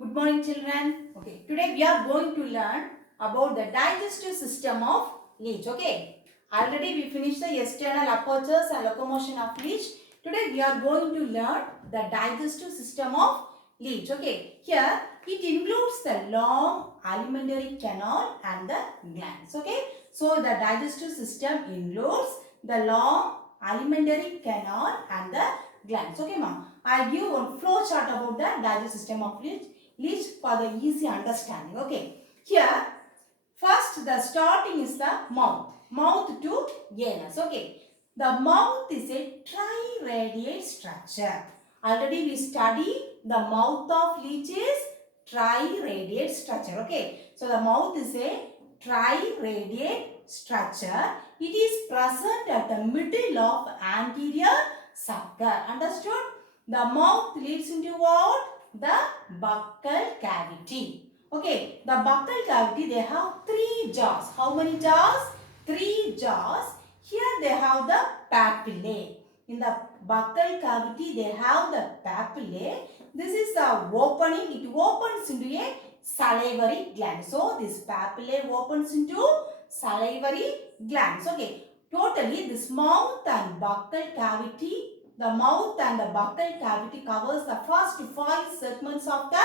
Good morning, children. Okay, today we are going to learn about the digestive system of leech. Okay, already we finished the external apertures and locomotion of leech. Today we are going to learn the digestive system of leech. Okay, here it includes the long alimentary canal and the glands. Okay, so the digestive system includes the long alimentary canal and the glands. Okay, ma'am. I give one flow chart about the digestive system of leech for the easy understanding. Okay, here first the starting is the mouth to anus. Okay, the mouth is a triradiate structure. Already we study the mouth of leech is triradiate structure. Okay, so the mouth is a triradiate structure. It is present at the middle of anterior sucker. Understood? The mouth leads into what? The buccal cavity. Okay, the buccal cavity, they have three jaws. How many jaws? Three jaws. Here they have the papillae. In the buccal cavity, they have the papillae. This is the opening. It opens into a salivary gland. So, this papillae opens into salivary glands. Okay, totally this mouth and buccal cavity, the mouth and the buccal cavity covers the first 5 segments of the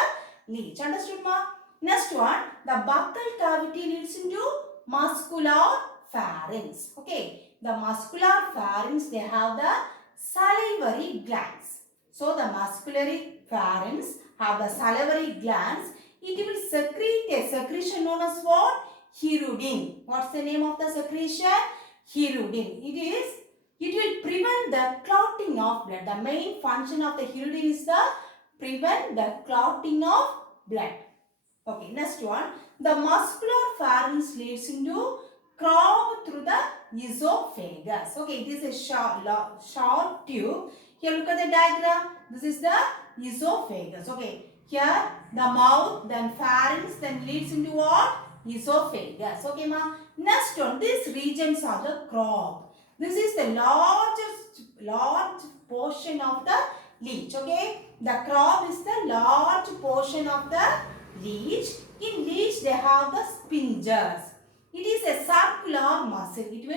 leech. Understood, ma? Next one, the buccal cavity leads into muscular pharynx. Okay, the muscular pharynx, they have the salivary glands. So, the muscular pharynx have the salivary glands. It will secrete a secretion known as what? Hirudin. What's the name of the secretion? Hirudin. It will prevent the clotting of blood. The main function of the hirudin is to prevent the clotting of blood. Okay, next one. The muscular pharynx leads into crop through the esophagus. Okay, this is short tube. Here look at the diagram. This is the esophagus. Okay, here the mouth, then pharynx, then leads into what? Esophagus. Okay, ma. Next one, these regions are the crop. This is the large portion of the leech. Okay, the crop is the large portion of the leech. In leech, they have the sphincters. It is a circular muscle. It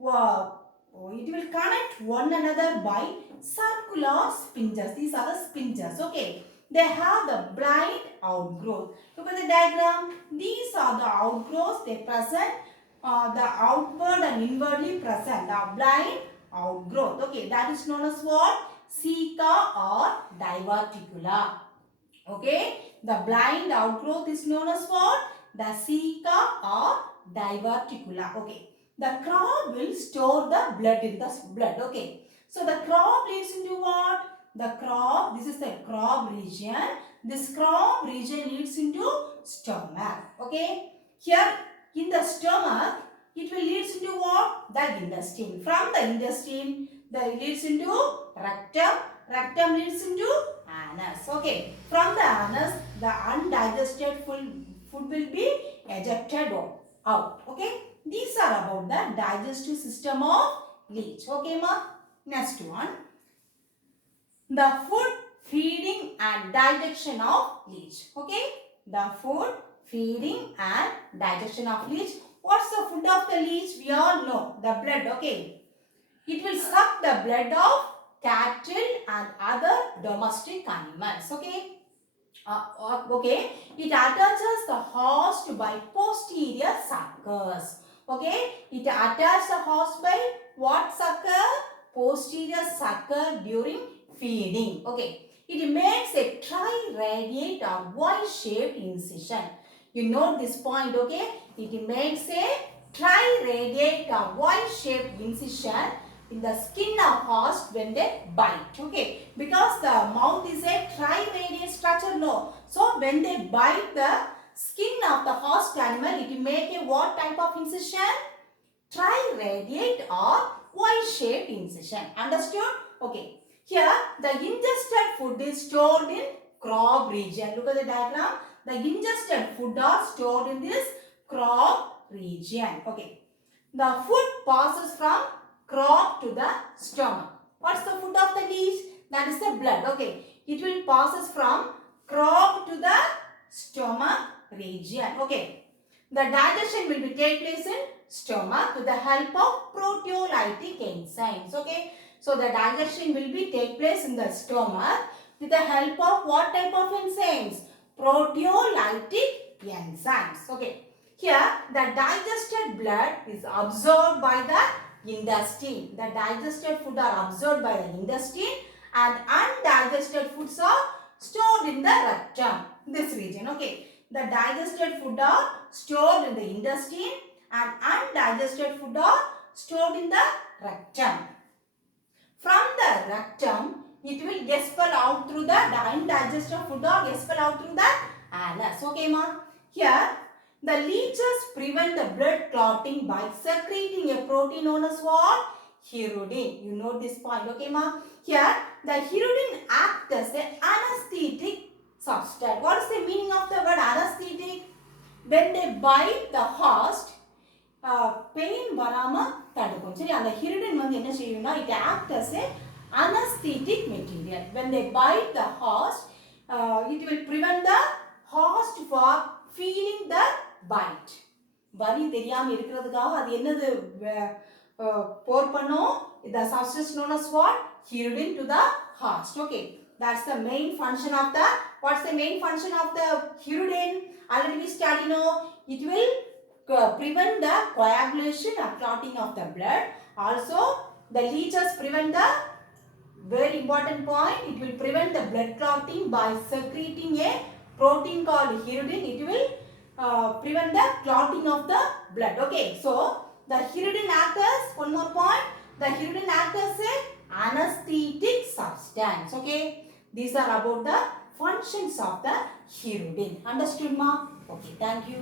will connect one another by circular sphincters. These are the sphincters. Okay. They have the blind outgrowth. Look at the diagram. These are the outgrowths. They present the outward and inwardly present. The blind outgrowth. Okay. That is known as what? Ceca or diverticula. Okay. The blind outgrowth is known as what? The ceca or diverticula. Okay. The crop will store the blood in the blood. Okay. So the crop leads into what? The crop, this is the crop region. This crop region leads into stomach. Okay. Here in the stomach, it will leads into what? The intestine. From the intestine, it leads into rectum. Rectum leads into anus. Okay. From the anus, the undigested food will be ejected out. Okay. These are about the digestive system of leech. Okay, ma? Next one. The food, feeding and digestion of leech. Okay. The food, feeding and digestion of leech. What's the food of the leech? We all know. The blood. Okay. It will suck the blood of cattle and other domestic animals. Okay. Okay. It attaches the host by posterior suckers. Okay. It attaches the host by what sucker? Posterior sucker during feeding. Okay. It makes a triradiate or Y-shaped incision. You note this point, okay? It makes a triradiate or Y-shaped incision in the skin of host when they bite. Okay. Because the mouth is a triradiate structure, no. So when they bite the skin of the host animal, it will make a what type of incision? Triradiate or Y-shaped incision. Understood? Okay. Here, the ingested food is stored in crop region. Look at the diagram. The ingested food are stored in this crop region. Okay. The food passes from crop to the stomach. What's the food of the leech? That is the blood. Okay. It will passes from crop to the region. Okay. The digestion will be take place in stomach with the help of proteolytic enzymes. Okay. So the digestion will be take place in the stomach with the help of what type of enzymes? Proteolytic enzymes. Okay. Here the digested blood is absorbed by the intestine. The digested food are absorbed by the intestine and undigested foods are stored in the rectum. This region. Okay. The digested food are stored in the intestine and undigested food are stored in the rectum. From the rectum, it will expel out through the undigested food or expel out through the anus. Okay, ma? Here, the leeches prevent the blood clotting by secreting a protein known as what? Hirudin. You know this point. Okay, ma? Here, the hirudin acts as an anesthetic substance. What is the meaning of the word anesthetic? When they bite the host, pain வராம தடுக்கும். சரி, அந்த ஹிருடின் வந்து என்ன செய்யும்னா it acts as a anesthetic material. When they bite the host, it will prevent the host for feeling the bite. வலி தெரியாம இருக்கிறதுக்காக அது என்னது pour பண்ணும்? The substance known as what? Hirudin to the host. Okay, that's the main function of the. What's the main function of the hirudin? Already we studied. No, it will prevent the coagulation or clotting of the blood. Also, the leeches prevent the very important point. It will prevent the blood clotting by secreting a protein called hirudin. It will prevent the clotting of the blood. Okay, so the hirudin acts as, one more point, the hirudin acts as a anesthetic substance. Okay, these are about the functions of the hirudin. Understood, ma? Okay, thank you.